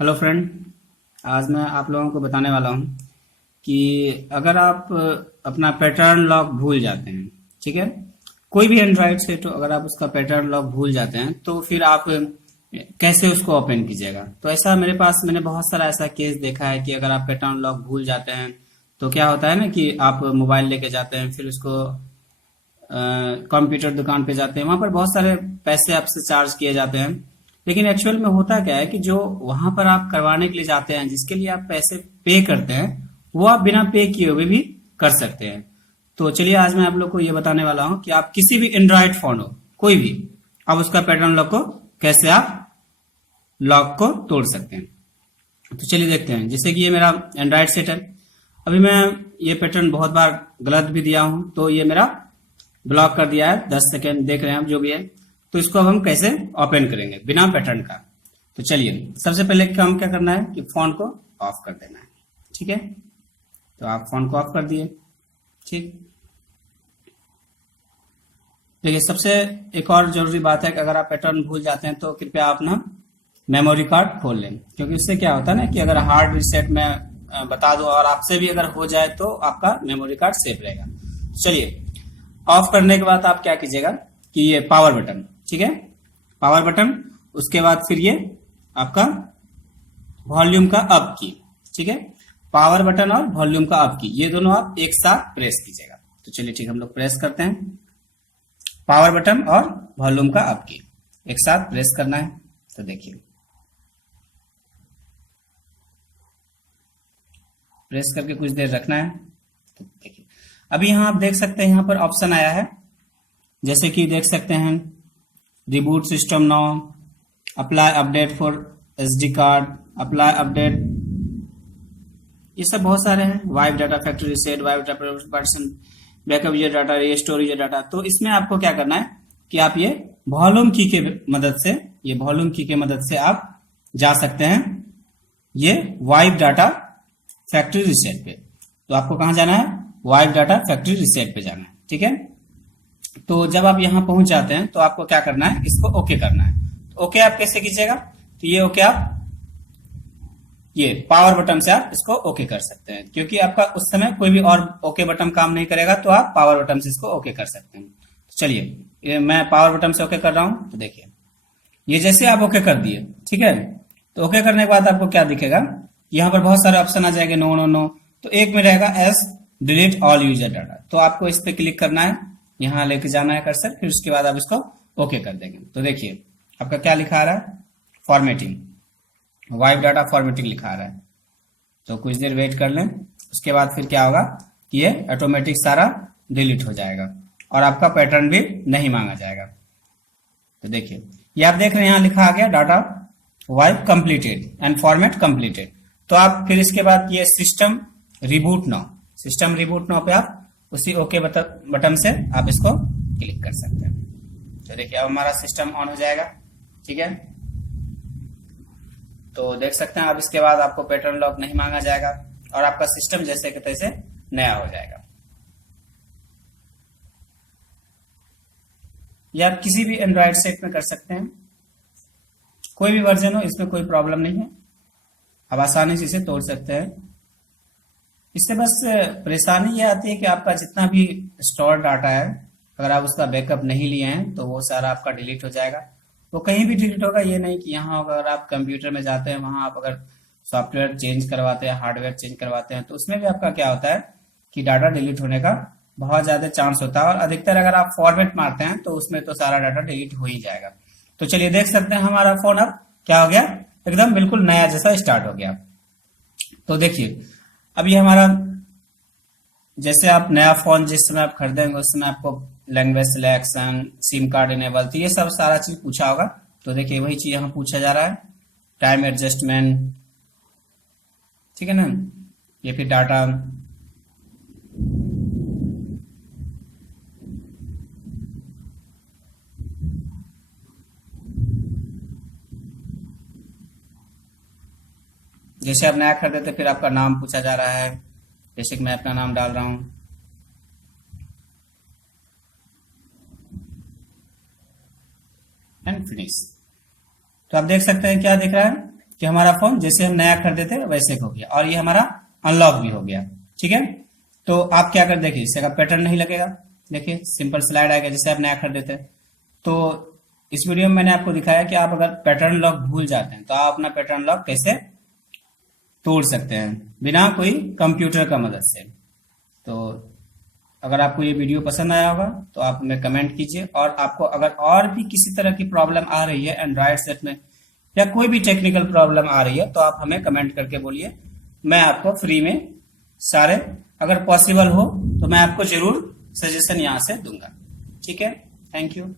Hello friend. आज मैं आप लोगों को बताने वाला हूँ कि अगर आप अपना पैटर्न लॉक भूल जाते हैं, ठीक है, कोई भी एंड्रॉइड सेट हो, अगर आप उसका पैटर्न लॉक भूल जाते हैं तो फिर आप कैसे उसको ओपन कीजिएगा। तो ऐसा मेरे पास मैंने बहुत सारा ऐसा केस देखा है कि अगर आप पैटर्न लॉक भूल जाते हैं तो क्या होता है ना कि आप मोबाइल लेके जाते हैं, फिर उसको कंप्यूटर दुकान पे जाते हैं, वहां पर बहुत सारे पैसे आपसे चार्ज किए जाते हैं। लेकिन एक्चुअल में होता क्या है कि जो वहां पर आप करवाने के लिए जाते हैं, जिसके लिए आप पैसे पे करते हैं, वो आप बिना पे किए हुए भी कर सकते हैं। तो चलिए आज मैं आप लोग को ये बताने वाला हूं कि आप किसी भी एंड्रॉयड फोन हो, कोई भी, आप उसका पैटर्न लॉक को कैसे आप लॉक को तोड़ सकते हैं। तो चलिए देखते हैं। जैसे कि ये मेरा एंड्रॉयड सेट है, अभी मैं ये पैटर्न बहुत बार गलत भी दिया हूं, तो ये मेरा ब्लॉक कर दिया है। 10 सेकेंड देख रहे हैं आप जो भी है। तो इसको अब हम कैसे ओपन करेंगे बिना पैटर्न का। तो चलिए सबसे पहले काम क्या करना है कि फोन को ऑफ कर देना है। ठीक है, तो आप फोन को ऑफ कर दिए। ठीक, देखिए सबसे एक और जरूरी बात है कि अगर आप पैटर्न भूल जाते हैं तो कृपया आप ना मेमोरी कार्ड खोल लें, क्योंकि उससे क्या होता है ना कि अगर हार्ड रिसेट में बता दो और आपसे भी अगर हो जाए तो आपका मेमोरी कार्ड सेफ रहेगा। चलिए, ऑफ करने के बाद आप क्या कीजिएगा कि ये पावर बटन, ठीक है, पावर बटन, उसके बाद फिर ये आपका वॉल्यूम का अप की, ठीक है, पावर बटन और वॉल्यूम का अप की, ये दोनों आप एक साथ प्रेस कीजिएगा। तो चलिए ठीक, हम लोग प्रेस करते हैं। पावर बटन और वॉल्यूम का अप की एक साथ प्रेस करना है। तो देखिए प्रेस करके कुछ देर रखना है। तो देखिए अभी यहां आप देख सकते हैं, यहां पर ऑप्शन आया है, जैसे कि देख सकते हैं reboot system now, apply update for SD card, apply update, ये सब बहुत सारे हैं। Wipe data factory reset, wipe data person backup user data, restore user data. तो इसमें आपको क्या करना है कि आप ये वॉल्यूम की के मदद से, ये वॉल्यूम की के मदद से आप जा सकते हैं ये वाइप डाटा फैक्ट्री रीसेट पे। तो आपको कहां जाना है? वाइप डाटा फैक्ट्री रीसेट पे जाना है। ठीक है, तो जब आप यहां पहुंच जाते हैं तो आपको क्या करना है, इसको ओके करना है। तो ओके आप कैसे कीजिएगा? तो ये ओके आप ये पावर बटन से आप इसको ओके कर सकते हैं, क्योंकि आपका उस समय कोई भी और ओके बटन काम नहीं करेगा, तो आप पावर बटन से इसको ओके कर सकते हैं। तो चलिए ये मैं पावर बटन से ओके कर रहा हूं। तो देखिए ये जैसे आप ओके कर दिए, ठीक है, तो ओके करने के बाद आपको क्या दिखेगा, यहाँ पर बहुत सारे ऑप्शन आ जाएंगे, नो नो नो। तो एक में रहेगा S delete all user data, तो आपको इस पे क्लिक करना है, यहाँ लेके जाना है कर्सर, फिर उसके बाद आप इसको ओके कर देंगे। तो देखिए आपका क्या लिखा आ रहा है, फॉर्मेटिंग, वाइप डाटा फॉर्मेटिंग लिखा आ रहा है। तो कुछ देर वेट कर लें, उसके बाद फिर क्या होगा कि ये ऑटोमेटिक सारा डिलीट हो जाएगा और आपका पैटर्न भी नहीं मांगा जाएगा। तो देखिए ये आप देख रहे हैं यहाँ लिखा आ गया data wipe completed and format completed. तो आप फिर इसके बाद ये system reboot now, system reboot now पे आप उसी ओके बटन से आप इसको क्लिक कर सकते हैं। तो देखिए अब हमारा सिस्टम ऑन हो जाएगा। ठीक है, तो देख सकते हैं आप, इसके बाद आपको पैटर्न लॉक नहीं मांगा जाएगा और आपका सिस्टम जैसे कि तैसे नया हो जाएगा। या आप किसी भी एंड्रॉयड सेट में कर सकते हैं, कोई भी वर्जन हो, इसमें कोई प्रॉब्लम नहीं है, आप आसानी से इसे तोड़ सकते हैं। इससे बस परेशानी ये आती है कि आपका जितना भी स्टोर डाटा है, अगर आप उसका बैकअप नहीं लिए हैं तो वो सारा आपका डिलीट हो जाएगा। वो कहीं भी डिलीट होगा, ये नहीं कि यहाँ होगा। अगर आप कंप्यूटर में जाते हैं, वहां आप अगर सॉफ्टवेयर चेंज करवाते हैं, हार्डवेयर चेंज करवाते हैं, तो उसमें भी आपका क्या होता है कि डाटा डिलीट होने का बहुत ज्यादा चांस होता है। और अधिकतर अगर आप फॉर्मेट मारते हैं तो उसमें तो सारा डाटा डिलीट हो ही जाएगा। तो चलिए देख सकते हैं हमारा फोन अब क्या हो गया, एकदम बिल्कुल नया जैसा स्टार्ट हो गया। तो देखिए अभी हमारा, जैसे आप नया फोन जिस समय आप खरीदेंगे उस समय आपको language selection, SIM card enable, तो ये सब सारा चीज पूछा होगा। तो देखिए वही चीज यहाँ पूछा जा रहा है, टाइम एडजस्टमेंट, ठीक है ना, ये फिर डाटा, जैसे आप नया खरीदे थे फिर आपका नाम पूछा जा रहा है, जैसे कि मैं अपना नाम डाल रहा हूं एंड फिनिश। तो आप देख सकते हैं क्या दिख रहा है कि हमारा फोन जैसे हम नया खरीदे थे वैसे हो गया, और ये हमारा अनलॉक भी हो गया। ठीक है, तो आप क्या कर, देखिए इसका पैटर्न नहीं लगेगा, देखिए सिंपल स्लाइड आएगा जैसे आप नया खरीदे थे। तो इस वीडियो में मैंने आपको दिखाया कि आप अगर पैटर्न लॉक भूल जाते हैं तो आप अपना पैटर्न लॉक कैसे तोड़ सकते हैं बिना कोई कंप्यूटर का मदद से। तो अगर आपको ये वीडियो पसंद आया होगा तो आप हमें कमेंट कीजिए, और आपको अगर और भी किसी तरह की प्रॉब्लम आ रही है एंड्रॉयड सेट में या कोई भी टेक्निकल प्रॉब्लम आ रही है तो आप हमें कमेंट करके बोलिए, मैं आपको फ्री में सारे, अगर पॉसिबल हो तो मैं आपको जरूर सजेशन यहाँ से दूंगा। ठीक है, थैंक यू।